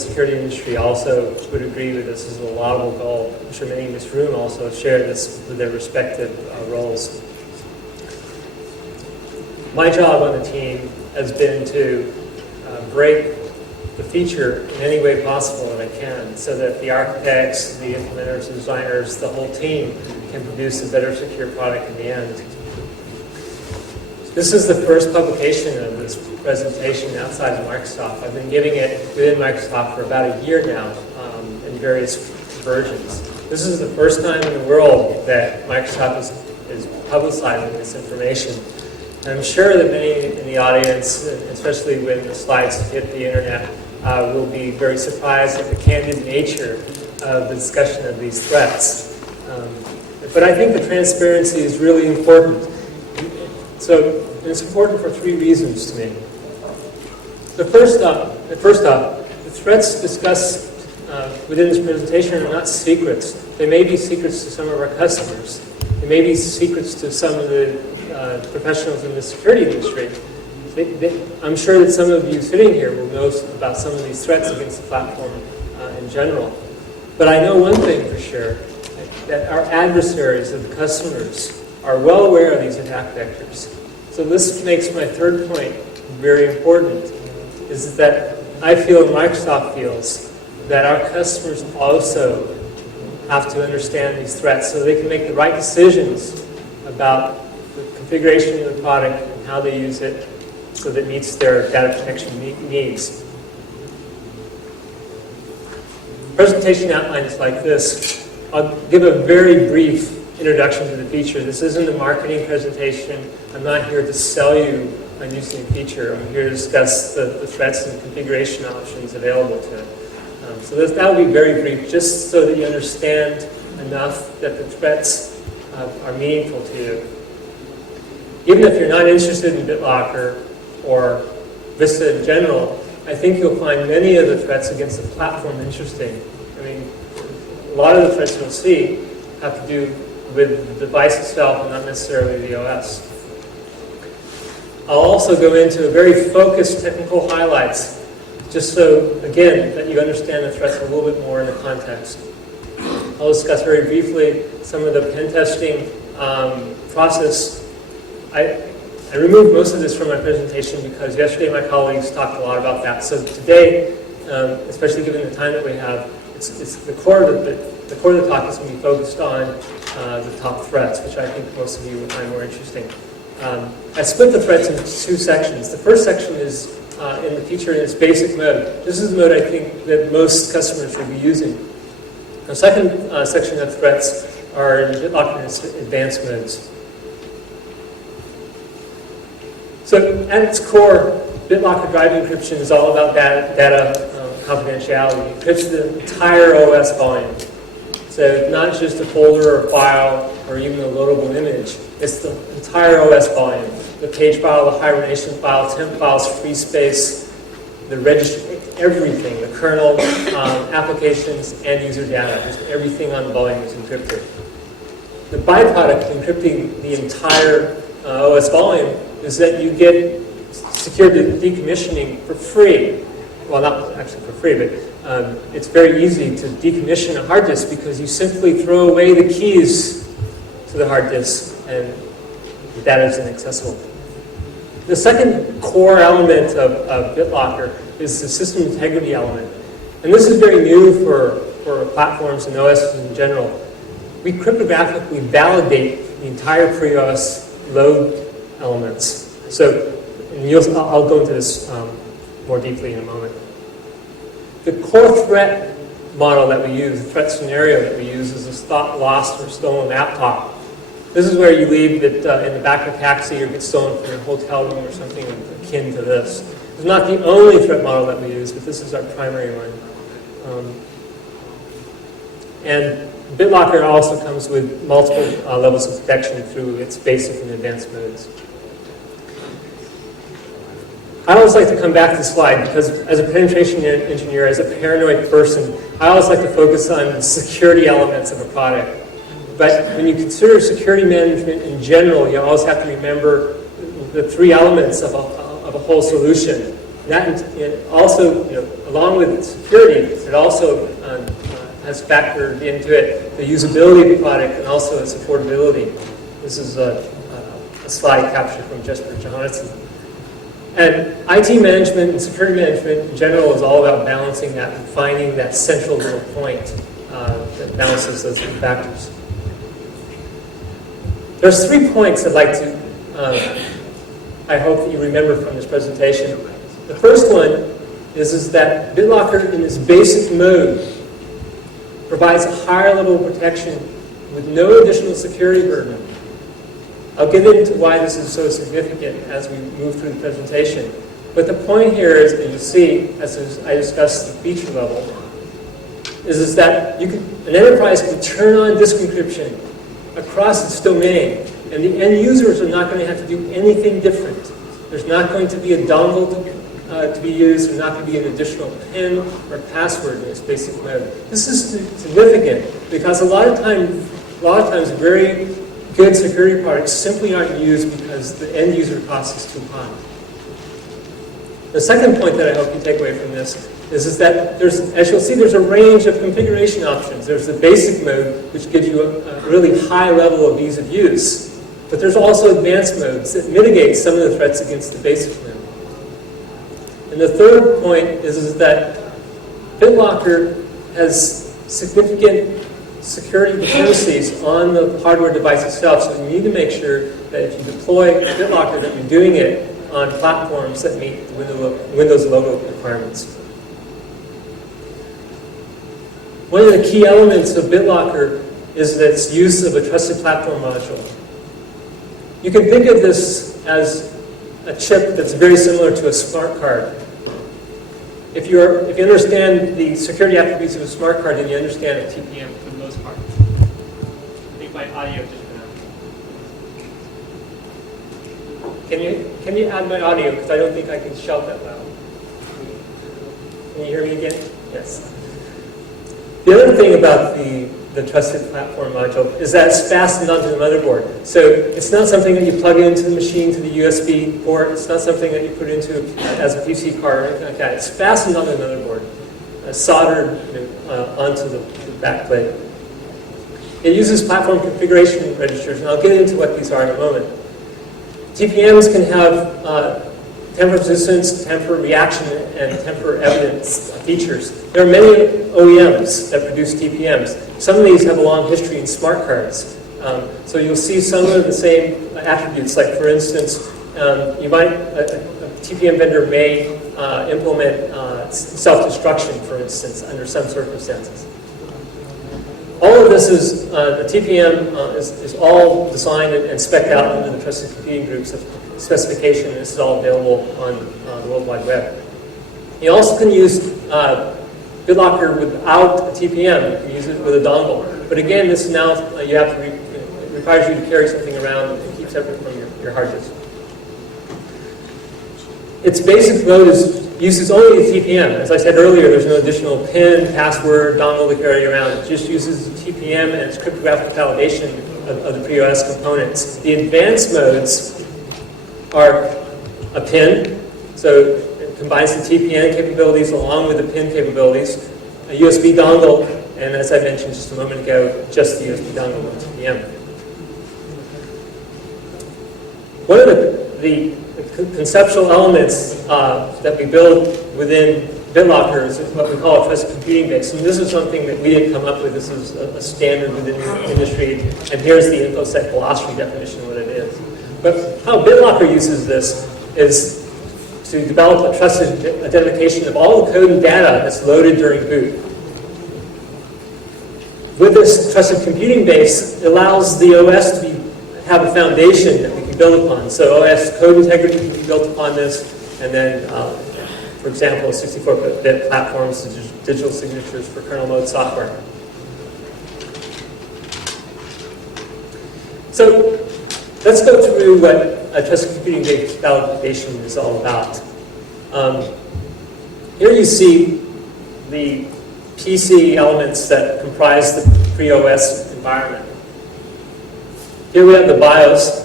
security industry also would agree with this as a laudable goal. I'm sure many in this room also share this with their respective roles. My job on the team has been to break the feature in any way possible that I can, so that the architects, the implementers, the designers, the whole team can produce a better secure product in the end. This is the first publication of this presentation outside of Microsoft. I've been giving it within Microsoft for about a year now in various versions. This is the first time in the world that Microsoft is publicizing this information. And I'm sure that many in the audience, especially when the slides hit the internet, will be very surprised at the candid nature of the discussion of these threats. But I think the transparency is really important. So it's important for three reasons to me. First off, the threats discussed within this presentation are not secrets. They may be secrets to some of our customers. They may be secrets to some of the professionals in the security industry. I'm sure that some of you sitting here will know about some of these threats against the platform in general. But I know one thing for sure, that our adversaries, the customers, are well aware of these attack vectors. So this makes my third point very important, is that I feel and Microsoft feels that our customers also have to understand these threats so they can make the right decisions about the configuration of the product and how they use it so that it meets their data protection needs. The presentation outline is like this. I'll give a very brief introduction to the feature. This isn't a marketing presentation. I'm not here to sell you on using the feature. I'm here to discuss the threats and configuration options available to it. So that will be very brief, just so that you understand enough that the threats are meaningful to you. Even if you're not interested in BitLocker or Vista in general, I think you'll find many of the threats against the platform interesting. I mean, a lot of the threats you'll see have to do with the device itself and not necessarily the OS. I'll also go into a very focused technical highlights, just so, again, that you understand the threats a little bit more in the context. I'll discuss very briefly some of the pen testing process. I removed most of this from my presentation because yesterday my colleagues talked a lot about that. So today, especially given the time that we have, it's the core of the talk is going to be focused on the top threats, which I think most of you will find more interesting. I split the threats into two sections. The first section is in the feature in its basic mode. This is the mode I think that most customers will be using. The second section of threats are in BitLocker and its advanced modes. So at its core, BitLocker drive encryption is all about data confidentiality. It encrypts the entire OS volume. So not just a folder or file or even a loadable image. It's the entire OS volume. The page file, the hibernation file, temp files, free space, the registry, everything, the kernel, applications, and user data. Just everything on the volume is encrypted. The byproduct of encrypting the entire OS volume is that you get secure decommissioning for free. Well, not actually for free, but it's very easy to decommission a hard disk because you simply throw away the keys to the hard disk and the data is inaccessible. The second core element of BitLocker is the system integrity element. And this is very new for platforms and OS in general. We cryptographically validate the entire pre-OS load elements. So I'll go into this more deeply in a moment. The core threat model that we use, the threat scenario that we use, is a lost or stolen laptop. This is where you leave it in the back of a taxi or get stolen from your hotel room or something akin to this. It's not the only threat model that we use, but this is our primary one. And BitLocker also comes with multiple levels of protection through its basic and advanced modes. I always like to come back to the slide because as a penetration engineer, as a paranoid person, I always like to focus on the security elements of a product. But when you consider security management in general, you always have to remember the three elements of a whole solution. That also, along with security, it also has factored into it the usability of the product and also its affordability. This is a slide captured from Jesper Johannesson. And IT management and security management in general is all about balancing that and finding that central little point that balances those two factors. There's 3 points I'd like to, I hope that you remember from this presentation. The first one is that BitLocker in its basic mode provides a higher level of protection with no additional security burden. I'll get into why this is so significant as we move through the presentation. But the point here is that you see, as I discussed the feature level, is that an enterprise can turn on disk encryption across its domain, and the end users are not going to have to do anything different. There's not going to be a dongle to be used. There's not going to be an additional PIN or password in its basic mode. This is significant because a lot of times very good security products simply aren't used because the end user cost is too high. The second point that I hope you take away from this is that as you'll see, there's a range of configuration options. There's the basic mode, which gives you a really high level of ease of use. But there's also advanced modes that mitigate some of the threats against the basic mode. And the third point is that BitLocker has significant security dependencies on the hardware device itself, so you need to make sure that if you deploy BitLocker, that you're doing it on platforms that meet the Windows logo requirements. One of the key elements of BitLocker is its use of a trusted platform module. You can think of this as a chip that's very similar to a smart card. If you understand the security attributes of a smart card, then you understand a TPM for the most part. I think my audio just went out. Can you add my audio? Because I don't think I can shout that loud. Can you hear me again? Yes. The other thing about the trusted platform module is that it's fastened onto the motherboard. So it's not something that you plug into the machine to the USB port. It's not something that you put into as a PC card or anything like that. It's fastened onto the motherboard, soldered onto the backplate. It uses platform configuration registers, and I'll get into what these are in a moment. TPMs can have temper resistance, temper reaction, and temper evidence features. There are many OEMs that produce TPMs. Some of these have a long history in smart cards. So you'll see some of the same attributes, like for instance, a TPM vendor may implement self-destruction, for instance, under some circumstances. All of this is, the TPM is all designed and spec'd out under the Trusted Computing Group's specification. This is all available on the World Wide Web. You also can use BitLocker without a TPM. You can use it with a dongle. But again, this now it requires you to carry something around and keep separate from your hard disk. Its basic mode uses only a TPM. As I said earlier, there's no additional PIN, password, dongle to carry around. It just uses the TPM and its cryptographic validation of the pre-OS components. The advanced modes are a PIN, so it combines the TPM capabilities along with the PIN capabilities, a USB dongle, and as I mentioned just a moment ago, just the USB dongle with TPM. One of the conceptual elements that we build within BitLocker is what we call a trusted computing base. And this is something that we didn't come up with. This is a standard within the industry. And here's the InfoSec glossary definition of what it is. But how BitLocker uses this is to develop a trusted identification of all the code and data that's loaded during boot. With this trusted computing base, it allows the OS to have a foundation that we can build upon. So OS code integrity can be built upon this, and then, for example, 64-bit platforms, digital signatures for kernel mode software. So let's go through what a trusted computing base validation is all about. Here you see the PC elements that comprise the pre-OS environment. Here we have the BIOS,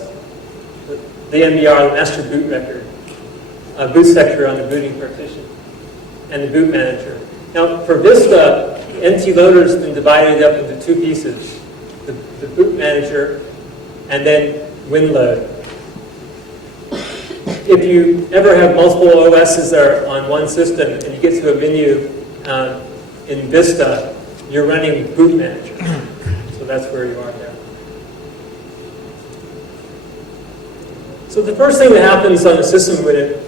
the MBR, the master boot record. boot sector on the booting partition and the boot manager. Now, for Vista, NT loader has been divided up into two pieces, the boot manager and then WinLoad. If you ever have multiple OSs that are on one system and you get to a menu in Vista, you're running boot manager. So that's where you are now. So the first thing that happens on the system when it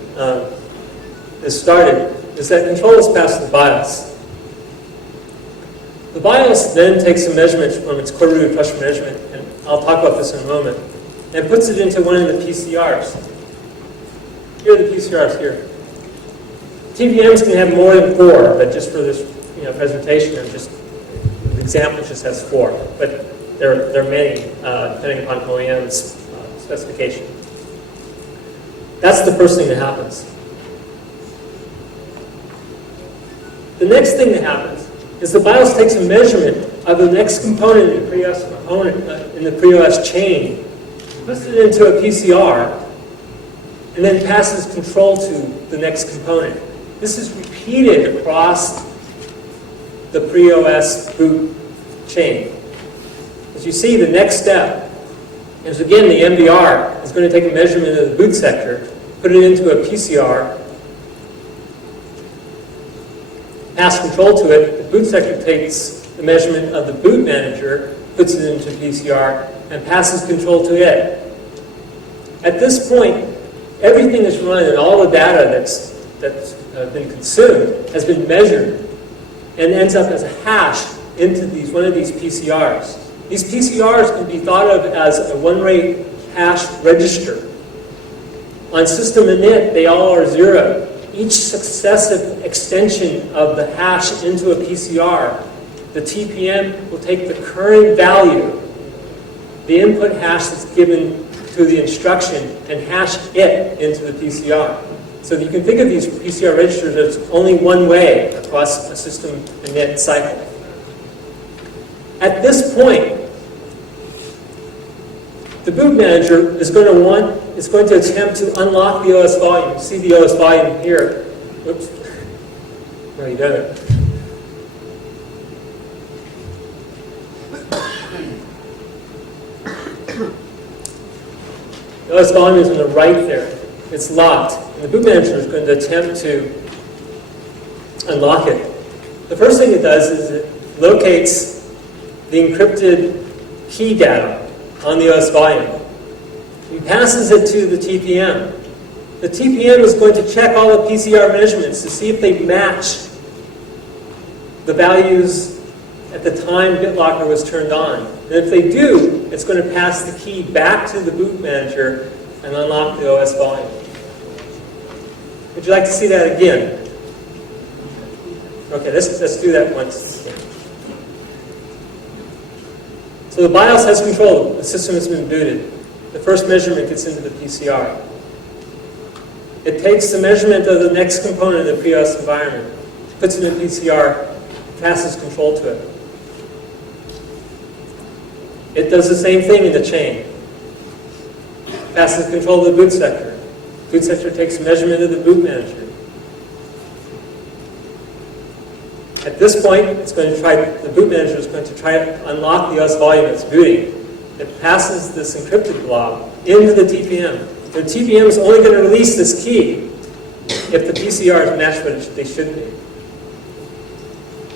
is started is that control is passed to the BIOS. The BIOS then takes some measurements from its core root pressure measurement, and I'll talk about this in a moment, and puts it into one of the PCRs. Here are the PCRs here. TVMs can have more than 4, but just for this presentation, the example just has 4. But there are many, depending upon OEM's specification. That's the first thing that happens. The next thing that happens is the BIOS takes a measurement of the next component in the pre-OS chain, puts it into a PCR, and then passes control to the next component. This is repeated across the pre-OS boot chain. As you see, the next step is, again, the MBR is going to take a measurement of the boot sector, put it into a PCR, pass control to it. The boot sector takes the measurement of the boot manager, puts it into PCR, and passes control to it. At this point, everything that's run and all the data that's been consumed has been measured and ends up as a hash into one of these PCRs. These PCRs can be thought of as a one-rate hash register. On system init, they all are 0. Each successive extension of the hash into a PCR, the TPM will take the current value, the input hash that's given to the instruction, and hash it into the PCR. So you can think of these PCR registers as only one way across a system init cycle. At this point, the boot manager is going to attempt to unlock the OS volume. You see the OS volume here. Oops. No, you don't. The OS volume is on the right there. It's locked. And the boot manager is going to attempt to unlock it. The first thing it does is it locates the encrypted key data on the OS volume. He passes it to the TPM. The TPM is going to check all the PCR measurements to see if they match the values at the time BitLocker was turned on. And if they do, it's going to pass the key back to the boot manager and unlock the OS volume. Would you like to see that again? Okay, let's do that once. So the BIOS has control. The system has been booted. The first measurement gets into the PCR. It takes the measurement of the next component of the pre-OS environment, puts it in a PCR, passes control to it. It does the same thing in the chain. Passes control to the boot sector. Boot sector takes a measurement of the boot manager. At this point, the boot manager is going to try to unlock the OS volume it's booting. It passes this encrypted blob into the TPM. The TPM is only going to release this key if the PCRs match what they should be.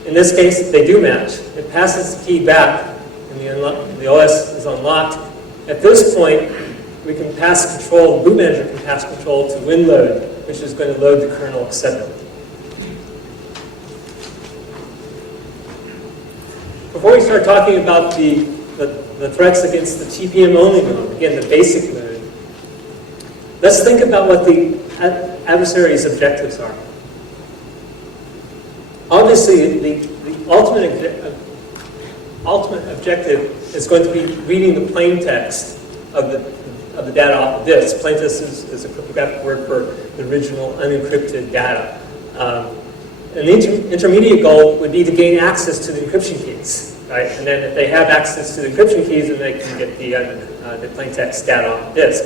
In this case, they do match. It passes the key back, and the OS is unlocked. At this point, we can pass control, the boot manager can pass control to WinLoad, which is going to load the kernel, etc. Before we start talking about the threats against the TPM-only mode, again, the basic mode, let's think about what the adversary's objectives are. Obviously, the ultimate objective is going to be reading the plain text of the data off the disk. Plain text is a cryptographic word for the original unencrypted data. An intermediate goal would be to gain access to the encryption keys, right? And then if they have access to the encryption keys, then they can get the plain text data off the disk.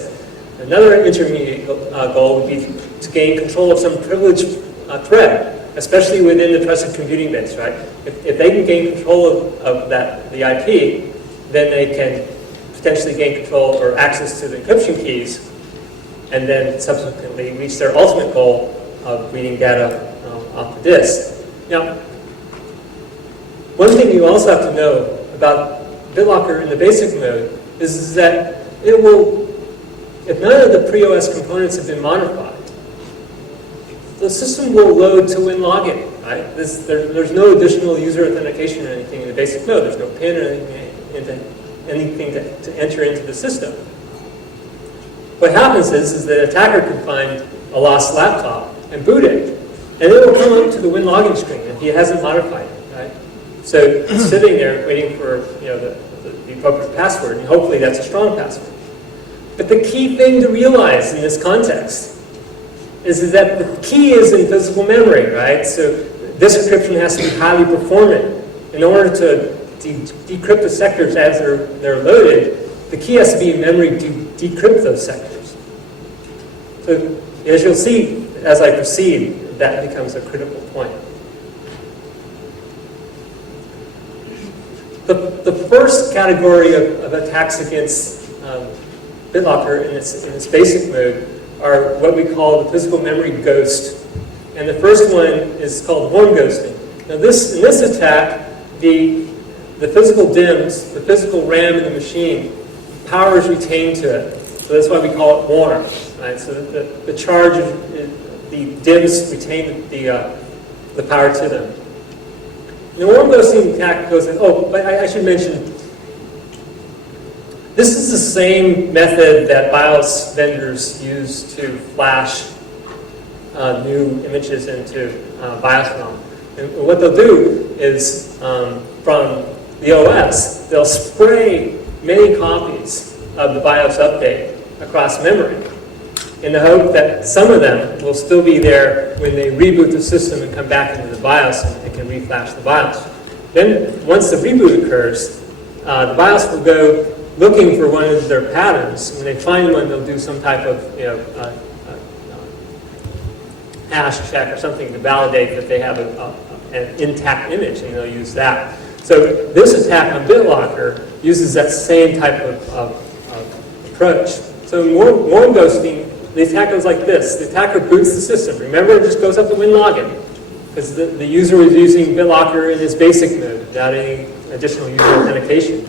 Another intermediate goal would be to gain control of some privileged thread, especially within the trusted computing base, right? If they can gain control of the IP, then they can potentially gain control or access to the encryption keys, and then subsequently reach their ultimate goal of reading data off the disk. Now, one thing you also have to know about BitLocker in the basic mode is that it will, if none of the pre-OS components have been modified, the system will load to win login, right? There's no additional user authentication or anything in the basic mode. There's no PIN or anything to enter into the system. What happens is that an attacker can find a lost laptop and boot it, and it will come up to the win login screen if he hasn't modified it, right? So it's sitting there waiting for the appropriate password, and hopefully that's a strong password. But the key thing to realize in this context is that the key is in physical memory, right? So this encryption has to be highly performant. In order to decrypt the sectors as they're loaded, the key has to be in memory to decrypt those sectors. So as you'll see, as I proceed, that becomes a critical point. The first category of attacks against BitLocker in its basic mode are what we call the physical memory ghost. And the first one is called warm ghosting. Now in this attack, the physical DIMMs, the physical RAM in the machine, power is retained to it. So that's why we call it warm. Right? So the charge, the DIMMs retain the power to them. The warm ghosting attack goes in, but I should mention, this is the same method that BIOS vendors use to flash new images into BIOS ROM. And what they'll do is, from the OS, they'll spray many copies of the BIOS update across memory in the hope that some of them will still be there when they reboot the system and come back into the BIOS and it can reflash the BIOS. Then, once the reboot occurs, the BIOS will go looking for one of their patterns. When they find one, they'll do some type of hash check or something to validate that they have an intact image, and they'll use that. So this attack on BitLocker uses that same type of approach. So in warm ghosting, the attack goes like this. The attacker boots the system. Remember, it just goes up to win login, because the user is using BitLocker in its basic mode without any additional user authentication.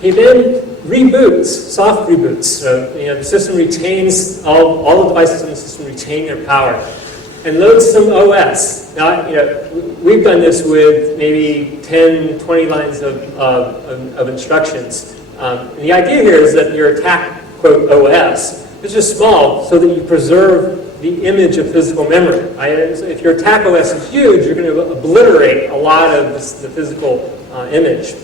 He then reboots, soft reboots. So the system retains, all the devices in the system retain their power, and loads some OS. Now, we've done this with maybe 10, 20 lines of instructions. And the idea here is that your attack, quote, OS, is just small so that you preserve the image of physical memory. If your attack OS is huge, you're going to obliterate a lot of the physical image.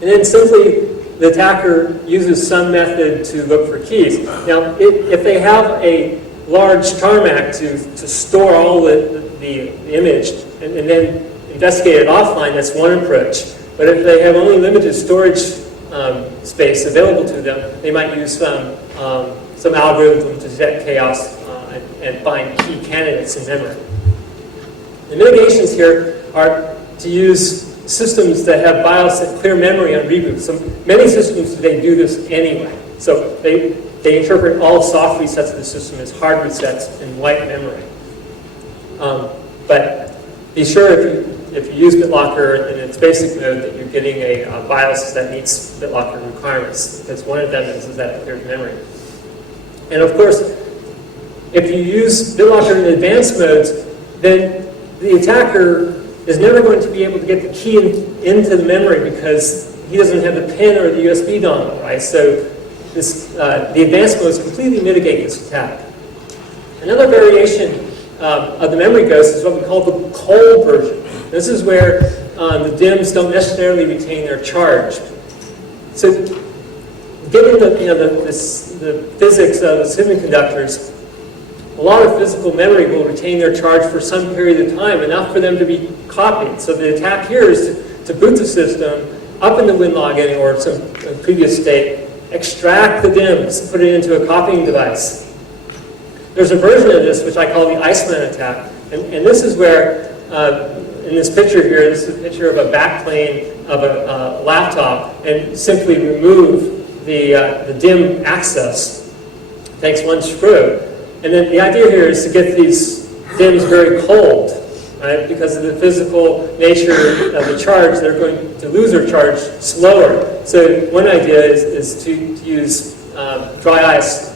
And then simply, the attacker uses some method to look for keys. Now, if they have a large tarmac to store all the image and then investigate it offline, that's one approach. But if they have only limited storage space available to them, they might use some algorithm to detect chaos and find key candidates in memory. The mitigations here are to use systems that have BIOS that clear memory on reboot. So many systems today do this anyway. So they interpret all soft resets of the system as hard resets in white memory. But be sure if you use BitLocker in its basic mode that you're getting a BIOS that meets BitLocker requirements, because one of them is that it clears memory. And of course, if you use BitLocker in advanced modes, then the attacker is never going to be able to get the key into the memory because he doesn't have the PIN or the USB dongle, right? So the advanced modes completely mitigate this attack. Another variation of the memory ghost is what we call the cold version. This is where the DIMMs don't necessarily retain their charge. So given the physics of the semiconductors, a lot of physical memory will retain their charge for some period of time, enough for them to be copied. So the attack here is to boot the system up into WinLogin or some previous state, extract the DIMMs, put it into a copying device. There's a version of this which I call the Iceland attack, and this is where, in this picture here, this is a picture of a backplane of a laptop, and simply remove the DIMM access. It takes one screw, and then the idea here is to get these DIMMs very cold, right? Because of the physical nature of the charge, they're going to lose their charge slower. So one idea is to use dry ice,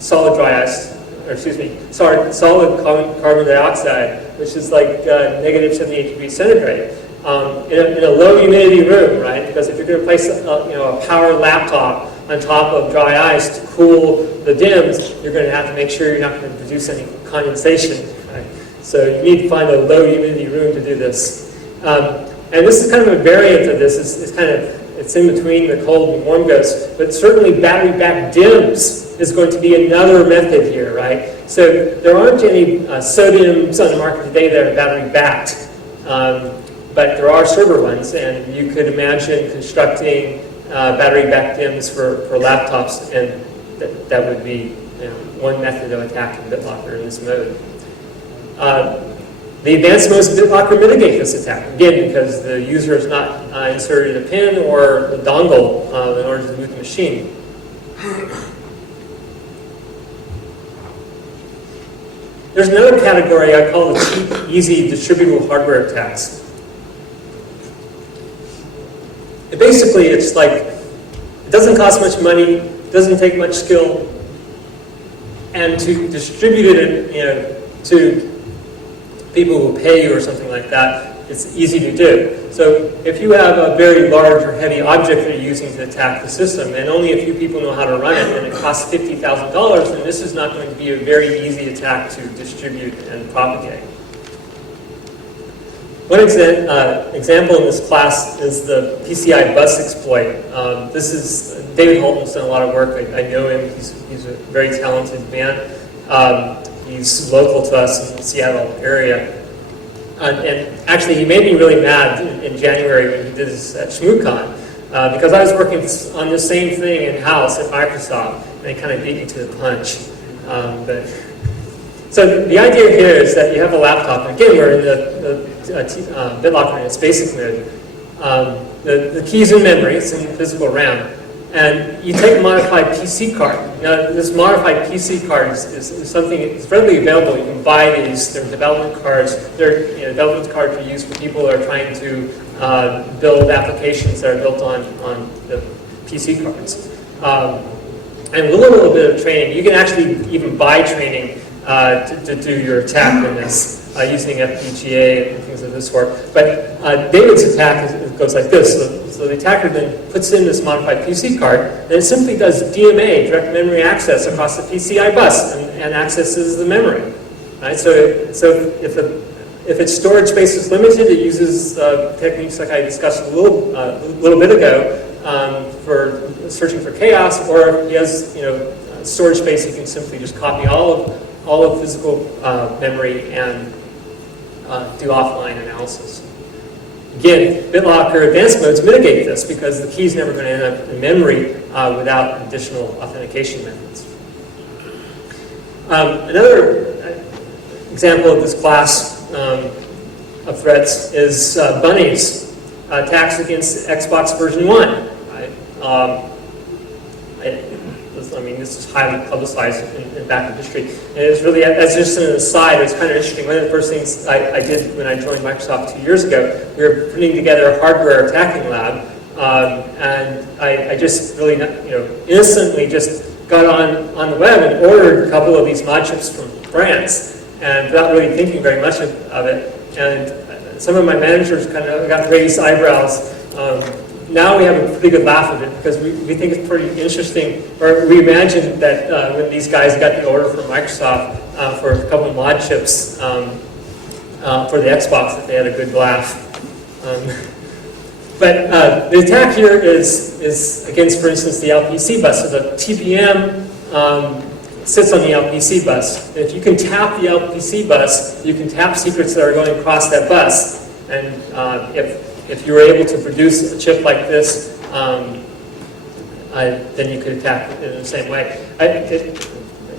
solid dry ice, or excuse me, solid carbon dioxide, which is like negative 78 degrees centigrade, in a low humidity room, right? Because if you're going to place a power laptop on top of dry ice to cool the DIMMs, you're going to have to make sure you're not going to produce any condensation, right? So you need to find a low humidity room to do this. And this is kind of a variant of this. It's in between the cold and warm ghosts, but certainly battery-backed DIMMs is going to be another method here, right? So there aren't any sodiums on the market today that are battery-backed, but there are server ones, and you could imagine constructing battery-backed DIMMs for laptops, and that would be one method of attacking BitLocker in this mode. The advanced modes of BitLocker mitigate this attack, again, because the user is not inserted a pin or a dongle in order to boot the machine. There's another category I call the cheap, easy, distributable hardware attacks. Basically, it's like, it doesn't cost much money, it doesn't take much skill, and to distribute it, to people who pay you or something like that, it's easy to do. So if you have a very large or heavy object that you're using to attack the system, and only a few people know how to run it, and it costs $50,000, then this is not going to be a very easy attack to distribute and propagate. One example in this class is the PCI bus exploit. This is David Holton's done a lot of work. I know him. He's a very talented man. He's local to us in the Seattle area. And actually, he made me really mad in January when he did this at ShmooCon, because I was working on the same thing in-house at Microsoft, and they kind of beat me to the punch. So the idea here is that you have a laptop, and again, we're in the BitLocker in its basic mode. The key's in memory, it's in physical RAM. And you take a modified PC card. Now, this modified PC card is something that's readily available. You can buy these. They're development cards. They're development cards are used for people that are trying to build applications that are built on the PC cards. And with a little bit of training, you can actually even buy training to do your attack in this using FPGA and things of this sort. But David's attack goes like this. So the attacker then puts in this modified PC card, and it simply does DMA, direct memory access, across the PCI bus and accesses the memory. Right? So if its storage space is limited, it uses techniques like I discussed a little bit ago for searching for chaos, or if he has storage space, he can simply just copy all of physical memory and do offline analysis. Again, BitLocker advanced modes mitigate this because the key is never going to end up in memory without additional authentication methods. Another example of this class of threats is Bunny's attacks against Xbox version 1. Right? I mean, this is highly publicized in back of history. And it's really, as just an aside, it's kind of interesting. One of the first things I did when I joined Microsoft 2 years ago, we were putting together a hardware attacking lab, and I just really, innocently just got on the web and ordered a couple of these mod chips from France, and without really thinking very much of it. And some of my managers kind of got raised eyebrows. Now we have a pretty good laugh of it because we think it's pretty interesting, or we imagined that when these guys got the order from Microsoft for a couple of mod chips for the Xbox, that they had a good laugh. But the attack here is against, for instance, the LPC bus. So the TPM sits on the LPC bus. And if you can tap the LPC bus, you can tap secrets that are going across that bus. And if you were able to produce a chip like this, then you could attack it in the same way.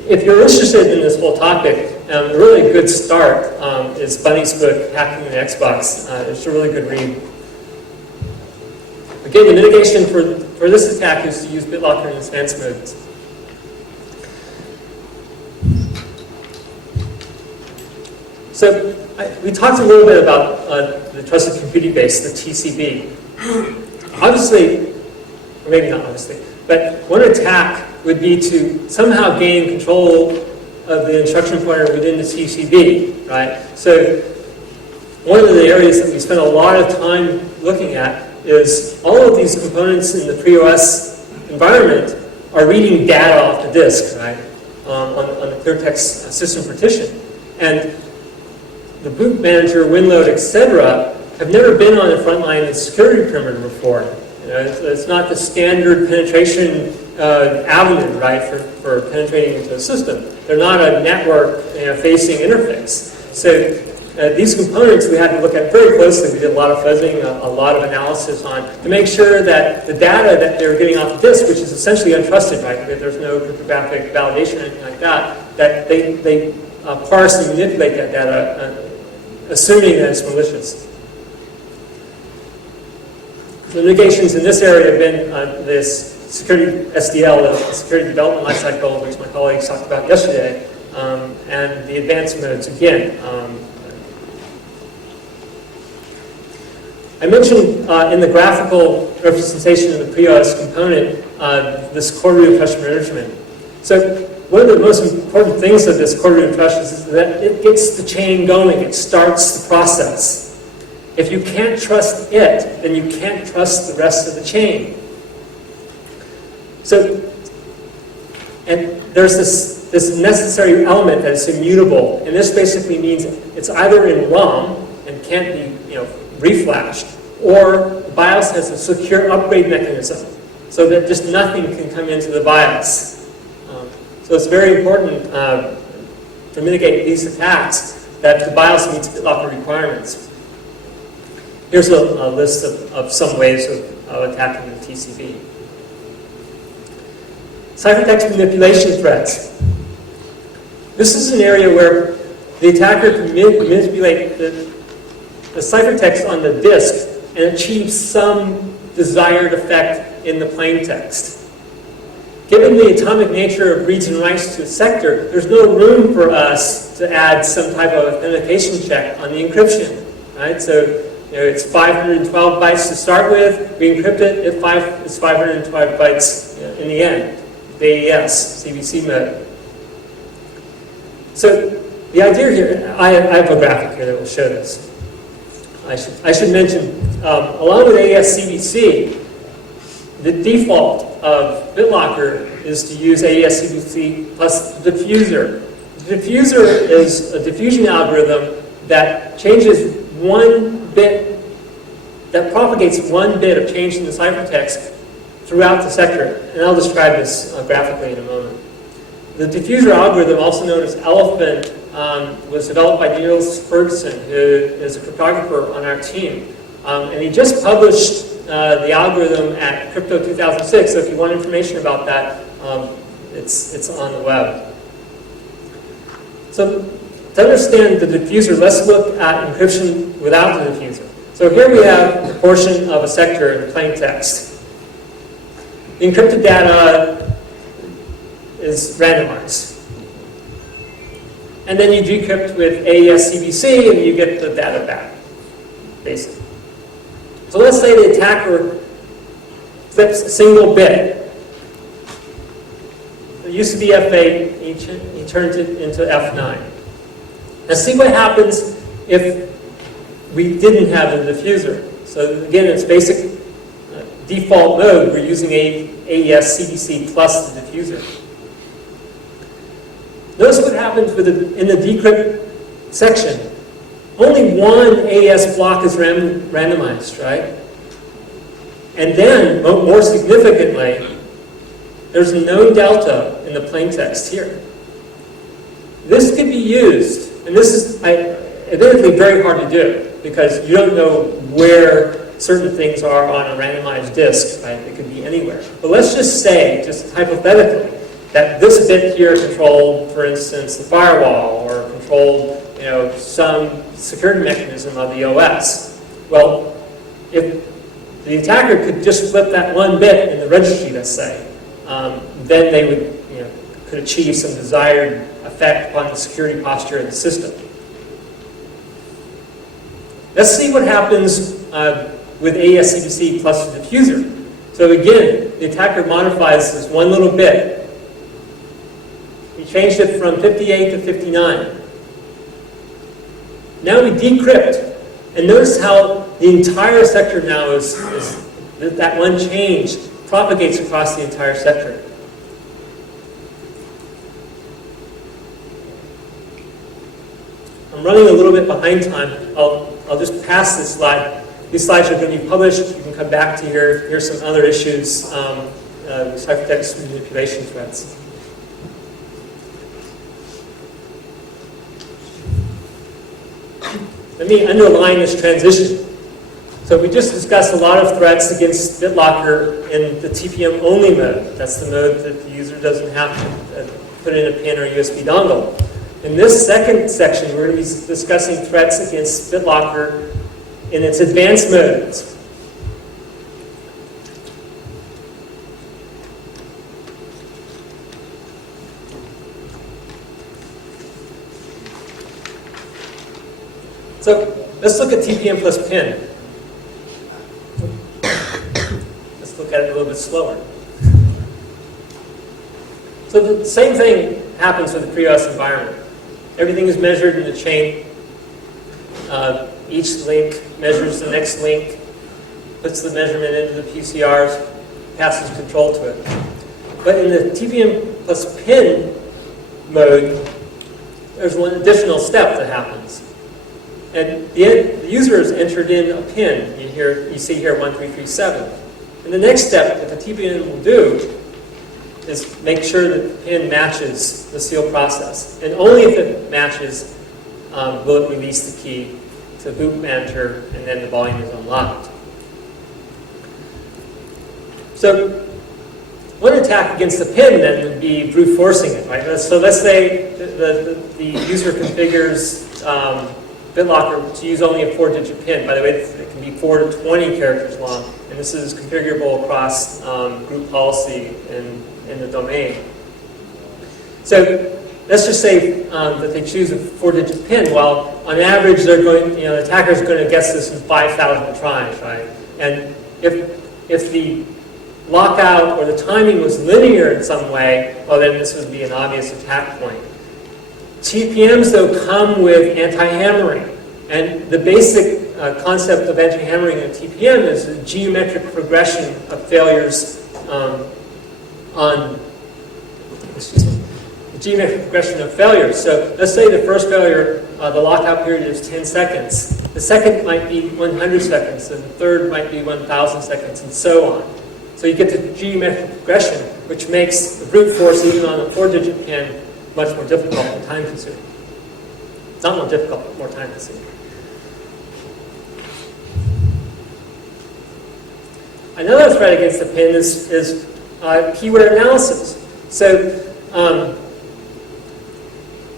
if you're interested in this whole topic, a really good start is Bunny's book, Hacking the Xbox. It's a really good read. Again, the mitigation for this attack is to use BitLocker in advanced modes. So we talked a little bit about the Trusted Computing Base, the TCB. Obviously, or maybe not obviously, but one attack would be to somehow gain control of the instruction pointer within the TCB, right? So one of the areas that we spend a lot of time looking at is all of these components in the pre-OS environment are reading data off the disk, right, on the clear text system partition. And the boot manager, WinLoad, etc., have never been on the front line of security perimeter before. You know, it's not the standard penetration avenue, right, for penetrating into a system. They're not a network-facing interface. So these components we had to look at very closely. We did a lot of fuzzing, a lot of analysis on to make sure that the data that they were getting off the disk, which is essentially untrusted, right, there's no cryptographic validation or anything like that, that they parse and manipulate that data, assuming that it's malicious. The mitigations in this area have been this security SDL, the security development lifecycle, which my colleagues talked about yesterday, and the advanced modes again. I mentioned in the graphical representation of the pre-OS component this quarterly refresh management. So one of the most important things of this quarterly refresh is that it gets the chain going. It starts the process. If you can't trust it, then you can't trust the rest of the chain. So, and there's this necessary element that is immutable, and this basically means it's either in ROM and can't be, reflashed, or the BIOS has a secure upgrade mechanism, so that just nothing can come into the BIOS. So it's very important to mitigate these attacks that the BIOS meets BitLocker requirements. Here's a list of some ways of attacking the TCB. Ciphertext manipulation threats. This is an area where the attacker can manipulate the ciphertext on the disk and achieve some desired effect in the plain text. Given the atomic nature of reads and writes to a sector, there's no room for us to add some type of authentication check on the encryption, right? So it's 512 bytes to start with. We encrypt it. It's 512 bytes in the end. The AES, CBC mode. So the idea here, I have a graphic here that will show this. I should mention, along with AES CBC, the default of BitLocker is to use AES CBC plus the diffuser. The diffuser is a diffusion algorithm that changes one bit, that propagates one bit of change in the ciphertext throughout the sector. And I'll describe this graphically in a moment. The diffuser algorithm, also known as Elephant, was developed by Niels Ferguson, who is a cryptographer on our team. And he just published the algorithm at Crypto 2006, so if you want information about that, it's on the web. So to understand the diffuser, let's look at encryption without the diffuser. So here we have a portion of a sector in plain text. The encrypted data is randomized. And then you decrypt with AES CBC and you get the data back, basically. So let's say the attacker flips a single bit. It used to be F8, he turns it into F9. Now see what happens if we didn't have the diffuser. So again, it's basic default mode, we're using AES CBC plus the diffuser. Notice what happens in the decrypt section. Only one AES block is randomized, right? And then, more significantly, there's no delta in the plain text here. This could be used, and this is admittedly very hard to do because you don't know where certain things are on a randomized disk, right? It could be anywhere. But let's just say, just hypothetically, that this bit here controlled, for instance, the firewall, or controlled, you know, some security mechanism of the OS. Well, if the attacker could just flip that one bit in the registry, let's say, then they would, you know, could achieve some desired effect upon the security posture of the system. Let's see what happens with AES-CPC plus the diffuser. So again, the attacker modifies this one little bit. He changed it from 58 to 59. Now we decrypt. And notice how the entire sector now is that one change propagates across the entire sector. I'm running a little bit behind time. I'll just pass this slide. These slides are going to be published. You can come back to here. Here's some other issues, ciphertext manipulation threats. Let me underline this transition. So we just discussed a lot of threats against BitLocker in the TPM-only mode. That's the mode that the user doesn't have to put in a pin or a USB dongle. In this second section, we're going to be discussing threats against BitLocker in its advanced modes. So let's look at TPM plus PIN. Let's look at it a little bit slower. So the same thing happens with the pre-OS environment. Everything is measured in the chain. Each link measures the next link, puts the measurement into the PCRs, passes control to it. But in the TPM plus PIN mode, there's one additional step that happens. And the user has entered in a PIN. You see here 1337. And the next step that the TPM will do is make sure that the PIN matches the seal process. And only if it matches will it release the key to the boot manager, and then the volume is unlocked. So one attack against the PIN then would be brute forcing it, right? So let's say the user configures BitLocker to use only a 4-digit PIN. By the way, it can be 4 to 20 characters long, and this is configurable across group policy in the domain. So let's just say that they choose a 4-digit PIN. Well, on average, they're going, you know, the attacker is going to guess this in 5,000 tries, right? And if the lockout or the timing was linear in some way, well, then this would be an obvious attack point. TPMs, though, come with anti-hammering. And the basic concept of anti-hammering in a TPM is a geometric progression of failures geometric progression of failures. So let's say the first failure, the lockout period is 10 seconds. The second might be 100 seconds, and the third might be 1,000 seconds, and so on. So you get the geometric progression, which makes the brute force, even on a 4-digit PIN, much more difficult and time-consuming. Not more difficult, but more time-consuming. Another threat against the PIN is keyword analysis. So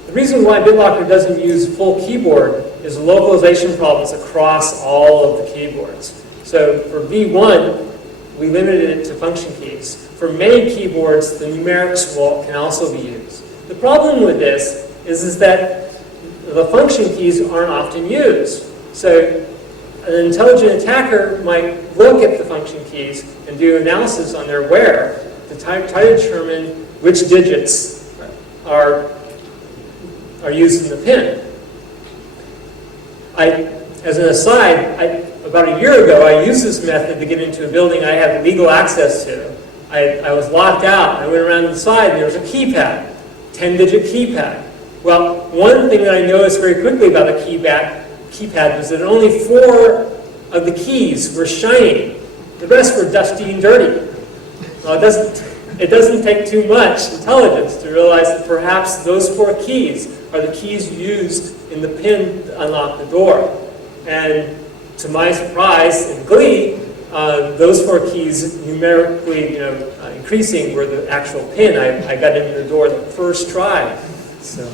the reason why BitLocker doesn't use full keyboard is localization problems across all of the keyboards. So for V1, we limited it to function keys. For many keyboards, the numerics can also be used. The problem with this is that the function keys aren't often used. So an intelligent attacker might look at the function keys and do analysis on their wear to try to determine which digits are used in the PIN. As an aside, about a year ago, I used this method to get into a building I had legal access to. I was locked out. I went around the side, and there was a keypad, 10-digit keypad. Well, one thing that I noticed very quickly about the keypad was that only 4 of the keys were shiny. The rest were dusty and dirty. Well, it doesn't take too much intelligence to realize that perhaps those 4 keys are the keys used in the PIN to unlock the door. And to my surprise and glee, those 4 keys numerically, increasing were the actual pin. I got into the door the first try. So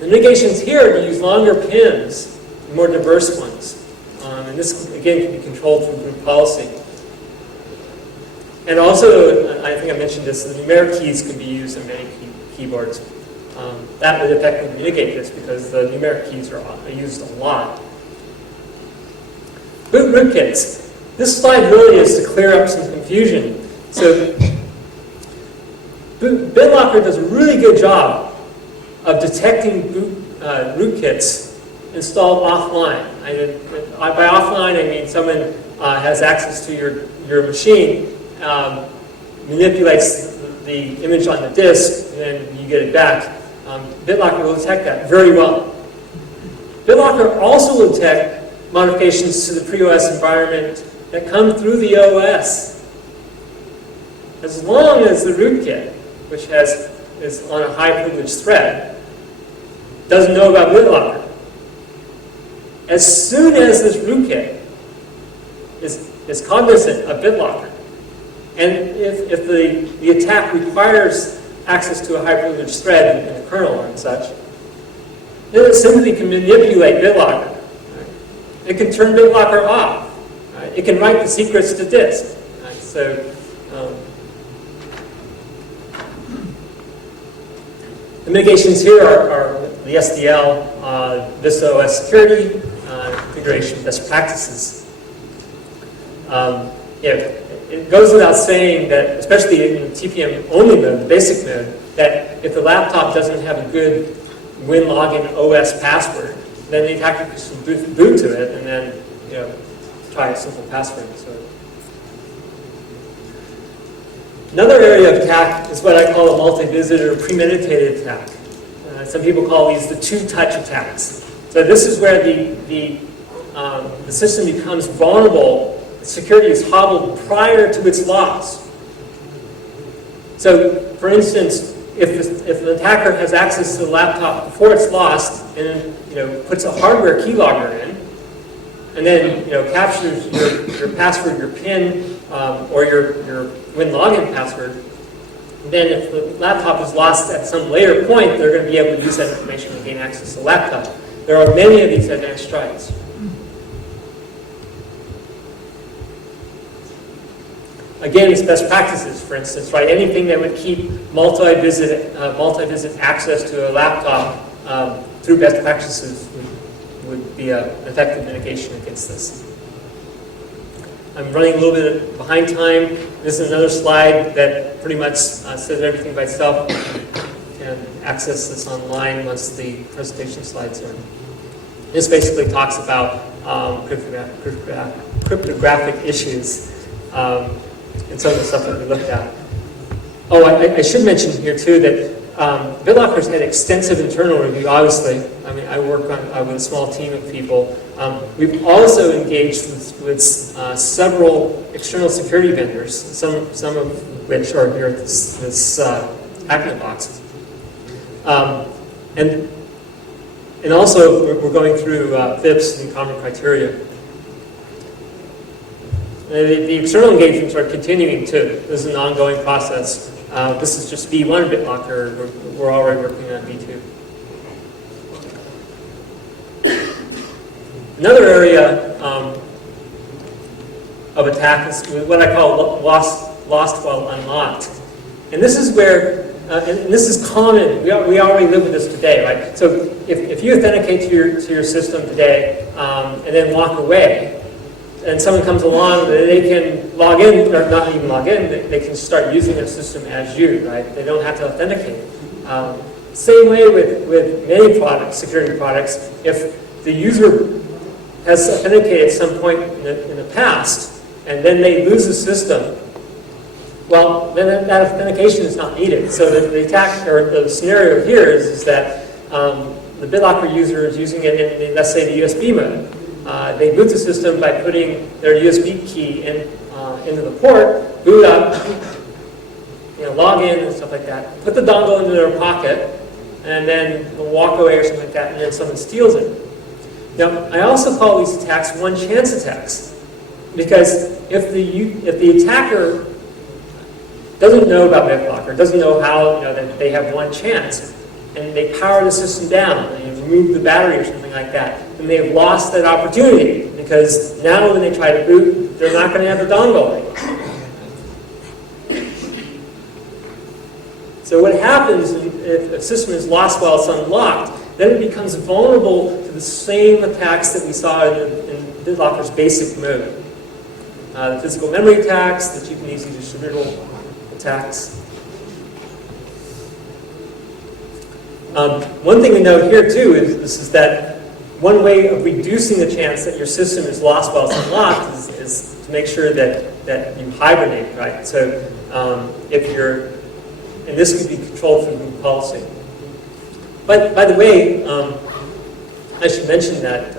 the mitigations here are to use longer pins, more diverse ones. And this, again, can be controlled through group policy. And also, I think I mentioned this, the numeric keys can be used in many keyboards. That would effectively mitigate this because the numeric keys are used a lot. Boot rootkits. This slide really is to clear up some confusion. So, BitLocker does a really good job of detecting rootkits installed offline. By offline, I mean someone has access to your machine, manipulates the image on the disk, and then you get it back. BitLocker will detect that very well. BitLocker also will detect modifications to the pre-OS environment that come through the OS. As long as the rootkit, which is on a high-privileged thread, doesn't know about BitLocker. As soon as this rootkit is cognizant of BitLocker, and if the attack requires access to a high-privileged thread in the kernel and such, then it simply can manipulate BitLocker. It can turn BitLocker off. Right? It can write the secrets to disk. Right? So, the mitigations here are the SDL, Vista OS security, configuration best practices. It goes without saying that, especially in the TPM only mode, the basic mode, that if the laptop doesn't have a good win login OS password, then the attacker can boot to it and then try a simple password. So. Another area of attack is what I call a multi-visit or premeditated attack. Some people call these the two-touch attacks. So this is where the system becomes vulnerable. Security is hobbled prior to its loss. So, for instance, if the attacker has access to the laptop before it's lost, and puts a hardware keylogger in, and then captures your password, your PIN, or your Win login password, then if the laptop is lost at some later point, they're going to be able to use that information to gain access to the laptop. There are many of these advanced strikes. Again, it's best practices, for instance, right? Anything that would keep multi-visit access to a laptop through best practices would be an effective mitigation against this. I'm running a little bit behind time. This is another slide that pretty much says everything by itself. You can access this online once the presentation slides are. This basically talks about cryptographic issues. And some of the stuff that we looked at. Oh, I should mention here too that BitLocker's had extensive internal review, obviously. I mean, I work with a small team of people. We've also engaged with several external security vendors, some of which are here at this Hacknet box. And also, we're going through FIPS and common criteria. The external engagements are continuing too. This is an ongoing process. This is just V1 BitLocker. We're already working on V2. Another area of attack is what I call lost while unlocked. And this is where, and this is common. We already live with this today, right? So if you authenticate to your system today and then walk away, and someone comes along, they can log in, or not even log in, they can start using their system as you, right? They don't have to authenticate. Same way with many products, security products, if the user has authenticated at some point in the past, and then they lose the system, well, then that authentication is not needed. So the attack, or the scenario here is that the BitLocker user is using it in, let's say, the USB mode. They boot the system by putting their USB key into the port, boot up, log in and stuff like that, put the dongle into their pocket, and then walk away or something like that, and then someone steals it. Now, I also call these attacks one-chance attacks. Because if the attacker doesn't know about BitLocker, doesn't know how, that they have one chance, and they power the system down, and you remove the battery or something like that, then they have lost that opportunity, because now when they try to boot, they're not going to have the dongle anymore. So what happens if a system is lost while it's unlocked, then it becomes vulnerable to the same attacks that we saw in BitLocker's basic mode. The physical memory attacks, the cheap and easy distributable attacks. One thing to note here too is that one way of reducing the chance that your system is lost while it's unlocked is to make sure that you hibernate, right? So if you're, and this can be controlled through group policy. But by the way, I should mention that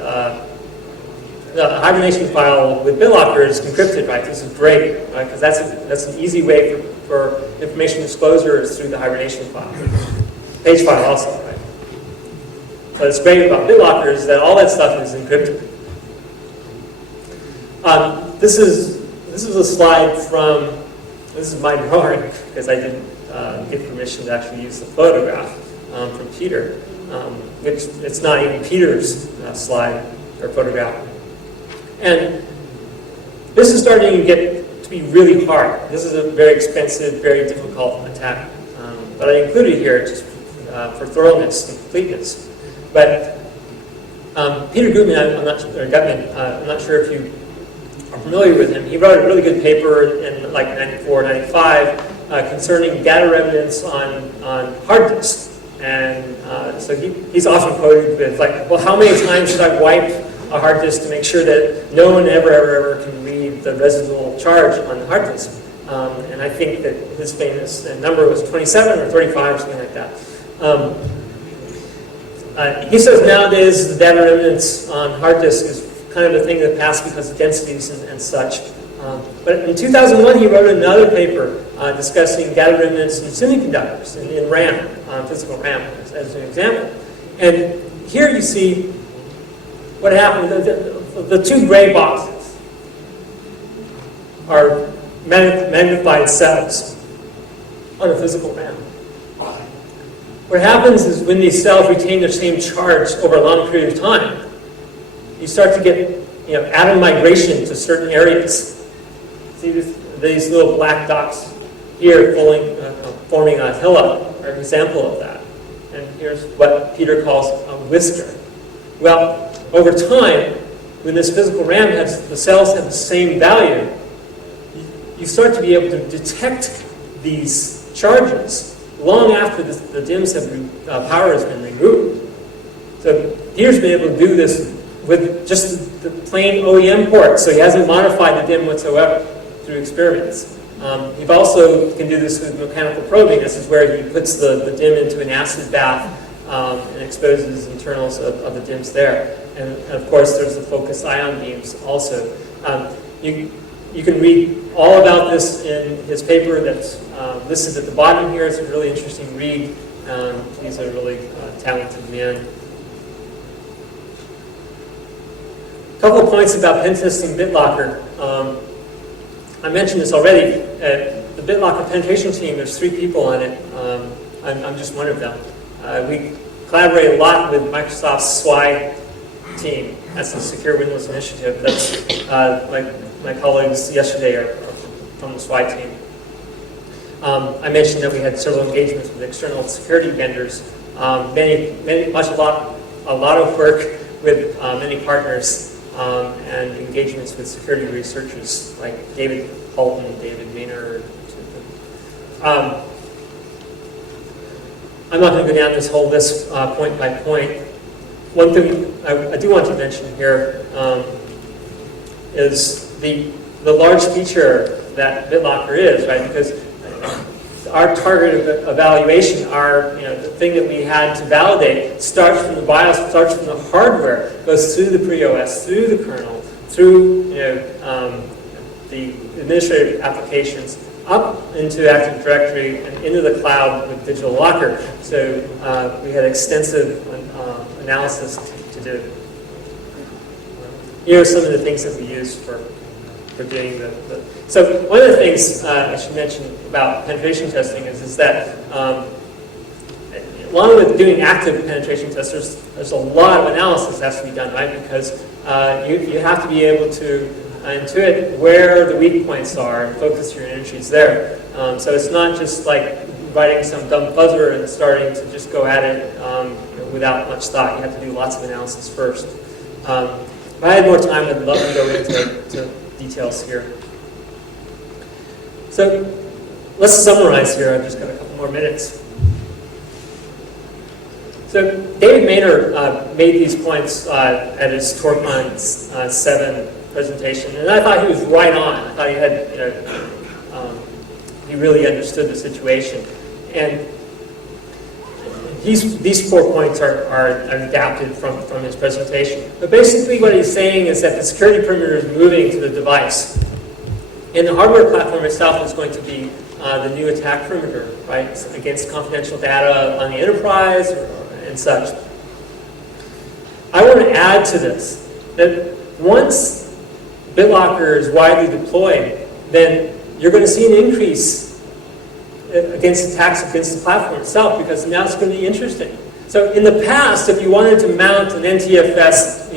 the hibernation file with BitLocker is encrypted, right? This is great, right? Because that's an easy way for information disclosure is through the hibernation file. Page file also, right? What's great about BitLocker is that all that stuff is encrypted. This is a slide from, this is my drawing, because I didn't get permission to actually use the photograph from Peter, which it's not even Peter's slide or photograph. And this is starting to get to be really hard. This is a very expensive, very difficult attack. But I included here just for thoroughness and completeness. But Peter Gutman, I'm not sure if you are familiar with him. He wrote a really good paper in like 94, 95 concerning data remnants on hard disks. And so he's often quoted with like, well, how many times should I wipe a hard disk to make sure that no one ever can read the residual charge on the hard disk? And I think that his famous number was 27 or 35 or something like that. He says nowadays the data remnants on hard disk is kind of a thing of the past because of densities and such. But in 2001 he wrote another paper discussing data remnants in semiconductors, in RAM, physical RAM as an example. And here you see what happened. The two gray boxes are magnified cells on a physical RAM. What happens is when these cells retain their same charge over a long period of time, you start to get atom migration to certain areas. See these little black dots here forming a hillock are an example of that. And here's what Peter calls a whisker. Well, over time, when this physical RAM the cells have the same value, you start to be able to detect these charges long after the DIMMs power has been removed. So Peter's been able to do this with just the plain OEM port, so he hasn't modified the DIMM whatsoever through experiments. He also can do this with mechanical probing. This is where he puts the DIMM into an acid bath and exposes internals of the DIMMs there. And of course, there's the focused ion beams also. You can read all about this in his paper that's listed at the bottom here. It's a really interesting read. He's a really talented man. A couple of points about pen testing BitLocker. I mentioned this already. The BitLocker penetration team, there's 3 people on it. I'm just one of them. We collaborate a lot with Microsoft's SWI team. That's the Secure Windows Initiative. That's my colleagues yesterday are from the SWI team. I mentioned that we had several engagements with external security vendors. A lot of work with many partners and engagements with security researchers like David Holton, David Wiener. I'm not going to go down this whole list point by point. One thing I do want to mention here is the large feature that BitLocker is, right? Because our target evaluation, the thing that we had to validate, starts from the BIOS, starts from the hardware, goes through the pre-OS, through the kernel, through the administrative applications, up into Active Directory and into the cloud with Digital Locker. So we had extensive analysis to do. Here are some of the things that we used for for doing so one of the things I should mention about penetration testing is that along with doing active penetration tests, there's a lot of analysis that has to be done, right? Because you have to be able to intuit where the weak points are and focus your energies there. So it's not just like writing some dumb buzzer and starting to just go at it without much thought. You have to do lots of analysis first. If I had more time, I'd love to go into details here. So let's summarize here. I've just got a couple more minutes. So David Maynard made these points at his TorqueCon 7 presentation, and I thought he was right on. I thought he had, he really understood the situation. And these 4 points are adapted from his presentation. But basically what he's saying is that the security perimeter is moving to the device. And the hardware platform itself is going to be the new attack perimeter, right, against confidential data on the enterprise and such. I want to add to this that once BitLocker is widely deployed, then you're going to see an increase against attacks against the platform itself, because now it's going to be interesting. So in the past, if you wanted to mount an NTFS,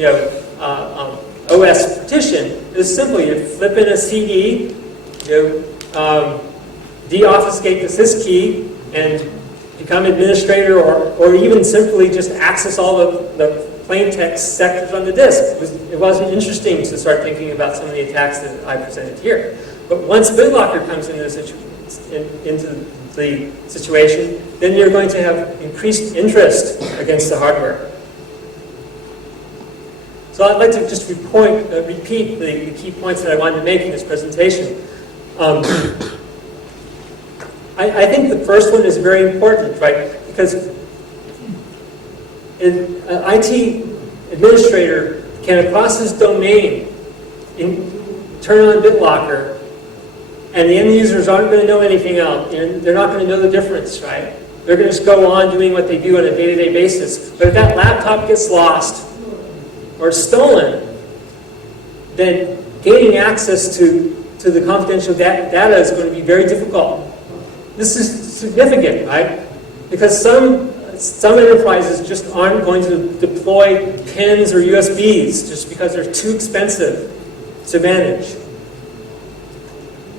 OS partition, it's simple. You flip in a CD, deobfuscate the sys key, and become administrator, or even simply just access all the plain text sectors on the disk. It wasn't interesting to start thinking about some of the attacks that I presented here. But once BitLocker comes into the situation, then you're going to have increased interest against the hardware. So I'd like to just repeat the key points that I wanted to make in this presentation. I think the first one is very important, right? Because an IT administrator can, across his domain, turn on BitLocker, and the end users aren't going to know anything else. They're not going to know the difference, right? They're going to just go on doing what they do on a day-to-day basis. But if that laptop gets lost or stolen, then gaining access to the confidential data is going to be very difficult. This is significant, right? Because some enterprises just aren't going to deploy pins or USBs just because they're too expensive to manage.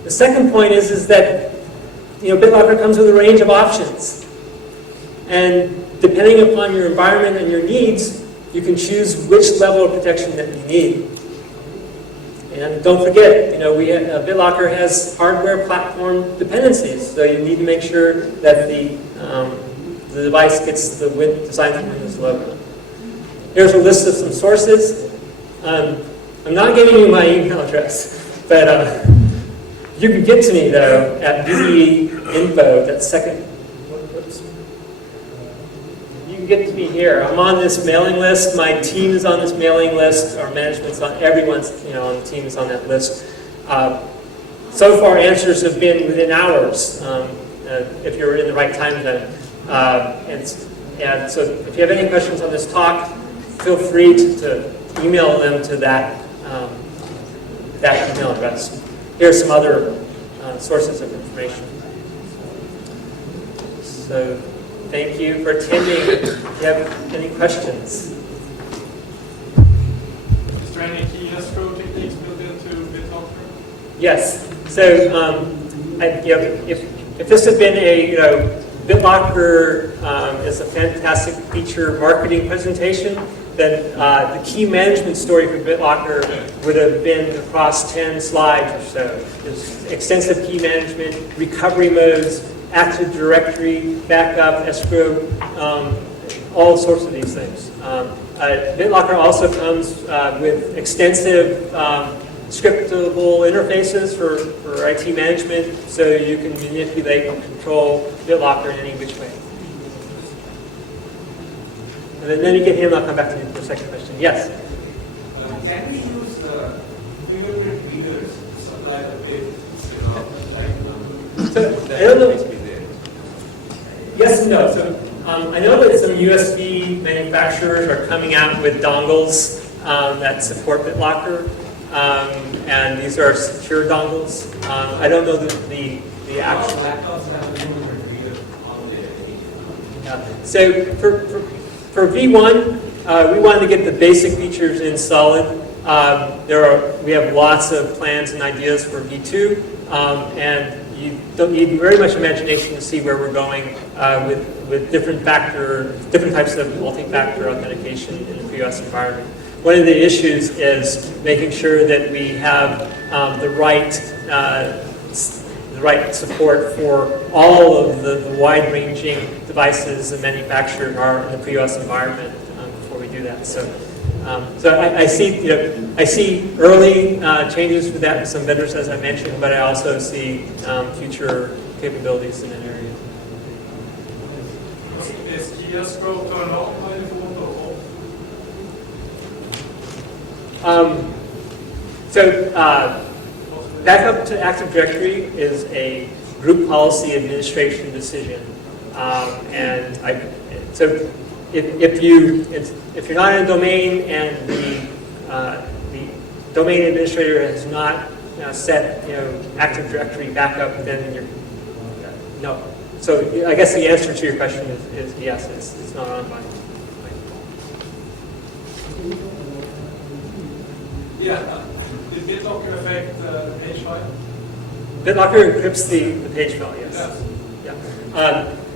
The second point is that BitLocker comes with a range of options, and depending upon your environment and your needs, you can choose which level of protection that you need. And don't forget, BitLocker has hardware platform dependencies, so you need to make sure that the device gets the design for Windows logo. Here's a list of some sources. I'm not giving you my email address, but you can get to me, though, at BDE.info, that second. Whoops. You can get to me here. I'm on this mailing list. My team is on this mailing list. Our management's on, everyone's on the team is on that list. So far, answers have been within hours, if you're in the right time zone. And so if you have any questions on this talk, feel free to email them to that email address. Here are some other sources of information. So thank you for attending. If you have any questions. Is there any key escrow techniques built into BitLocker? Yes. So if this had been a BitLocker is a fantastic feature marketing presentation, then the key management story for BitLocker would have been across 10 slides or so. There's extensive key management, recovery modes, Active Directory, backup, escrow, all sorts of these things. BitLocker also comes with extensive scriptable interfaces for IT management, so you can manipulate and control BitLocker in any which way. And then you get him, I'll come back to you for the second question. Yes? Can we use fingerprint readers to supply the bit? I don't know. Yes and no. So I know that some USB manufacturers are coming out with dongles that support BitLocker. and these are secure dongles. I don't know the actual. Laptops have a fingerprint reader on there. Yeah. So for V1, we wanted to get the basic features in solid. We have lots of plans and ideas for V2, and you don't need very much imagination to see where we're going with different types of multi-factor authentication in the POS environment. One of the issues is making sure that we have the right support for all of the wide-ranging devices that manufactured are in the POS environment before we do that. So I see early changes with that with some vendors, as I mentioned, but I also see future capabilities in that area. Is key escrow turned on by default or off? Backup to Active Directory is a group policy administration decision, so if you're not in a domain and the domain administrator has not set Active Directory backup, then you're no. So I guess the answer to your question is yes, it's not on by Yeah. Did BitLocker affect the page file? BitLocker encrypts the page file, yes. Yeah.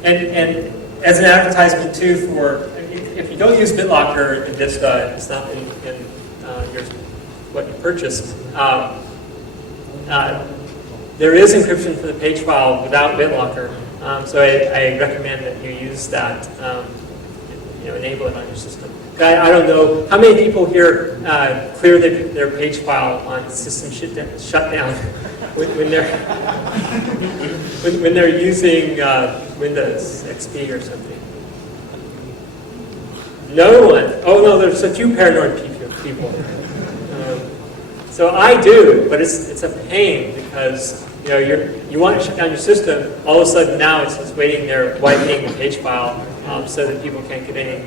And as an advertisement too for, if you don't use BitLocker in Vista, it's not in what you purchased. There is encryption for the page file without BitLocker, so I recommend that you use that, enable it on your system. I don't know, how many people here clear their page file on system shutdown when they're using Windows XP or something? No one. Oh no, there's a few paranoid people. So I do, but it's a pain because you want to shut down your system. All of a sudden now it's just waiting there, wiping the page file so that people can't get any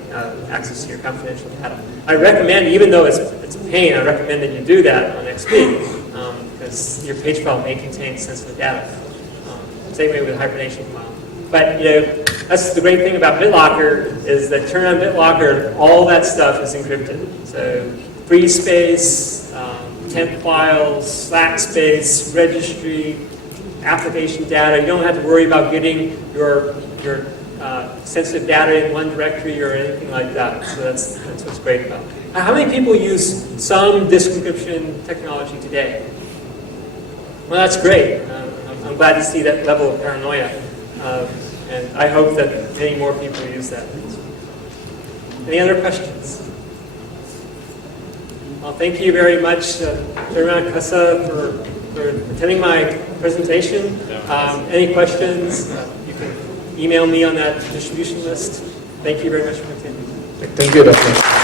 access to your confidential data. I recommend, even though it's a pain, I recommend that you do that on XP because your page file may contain sensitive data. Same way with hibernation file. But that's the great thing about BitLocker is that turn on BitLocker, all that stuff is encrypted. So free space, temp files, Slack space, registry, application data. You don't have to worry about getting your sensitive data in one directory or anything like that. So that's what's great about it. How many people use some disk encryption technology today? Well, that's great. I'm glad to see that level of paranoia. And I hope that many more people use that. Any other questions? Well, thank you very much, Chairman Kasa, for attending my presentation. Any questions? You can email me on that distribution list. Thank you very much for attending. Thank you, Dr.